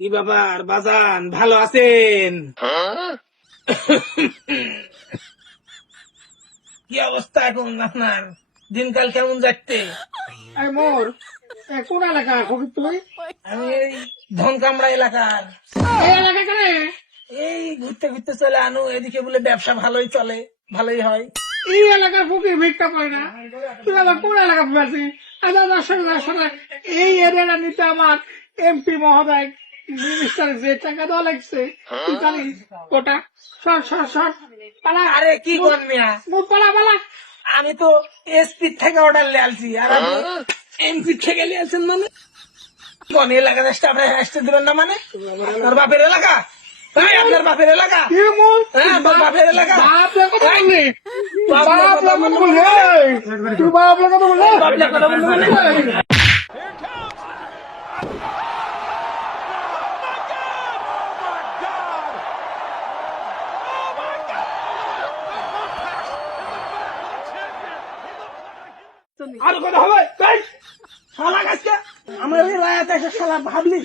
কি ব্যাপার বাজান? ভালো আছেন? কি অবস্থা এখন আপনার? দিনকাল কেমন যাচ্ছে? মোর কোন এলাকা তুই? আমি এই ধনকামড়া এলাকার। এই এলাকা কেনে? এই ঘুরতে ঘুরতে চলে আনু এদিকে বলে ব্যবসা ভালোই চলে ভালোই হয়। এই এলাকার ফকির ভিক্ষা পায় না। তুই আবার কোন এলাকা পেয়েছি আচ্ছা দর্শক এই এরিয়াটা নিতে আমার এমপি মহোদয় মিনিস্টার যে টাকা দেওয়া লাগছে তুই কোটা সর সর সর পালা। আরে কি কর মিয়া মুখ পালা পালা। আমি তো এসপি থেকে অর্ডার নিয়ে আসছি আর আপনি এমপি থেকে নিয়ে আসছেন মানে? কোন এলাকার স্টাফে আসতে দিবেন না মানে? আপনার বাপের এলাকা? তাই আপনার বাপের এলাকা? হ্যাঁ বাপের এলাকা? বাপ রে কথা বললি? বাপ কথা রে কথা বললি তুই বাপ রে কথা বললি বাপ রে কথা বললি মানে? আর কথা হবে শালা গাছকে আমার ওই রায়াতে এসে শালা ভাবলি।